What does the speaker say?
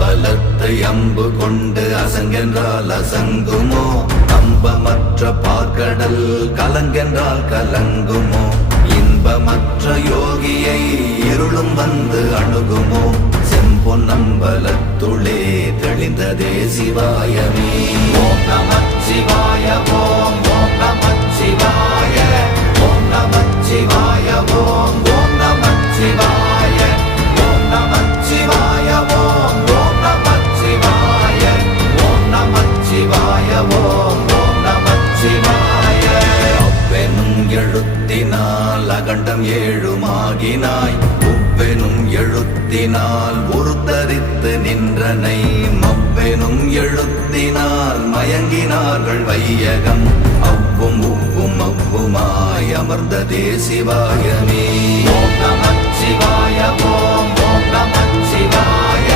அம்பலத்தை அம்பு கொண்டு அசங்கென்றால் அசங்குமோ? அம்பமற்ற பார்க்கடல் கலங்கென்றால் கலங்குமோ? இன்பமற்ற யோகியை இருளும் வந்து அணுகுமோ? செம்பொன்னம்பலத்துளே தெளிந்ததே சிவாயமே. ஓம் நமச்சிவாய ஓம் ஓம் நமச்சிவாய ஓம் நமச்சிவாய ஓம் ஓம் நமச்சிவாய ஓம் நமச்சிவாய ஓம் ஓம் நமச்சிவாய ஓம் நமச்சிவாய ஓம் ஓம் நமச்சிவாய. அவ்வெனும் எழுத்தினால் அகண்டம் ஏழுமாகினாய், உவ்வெனும் எழுத்தினால் உருத்தரித்து நின்றனை, மவ்வெனும் எழுத்தினால் மயங்கினார்கள் வையகம், அவ்வும் உவ்வும் அவ்வுமாய் அமர்ந்ததே சிவாயமே. ஓம் நமச்சிவாய ஓம் ஓம் நமச்சிவாய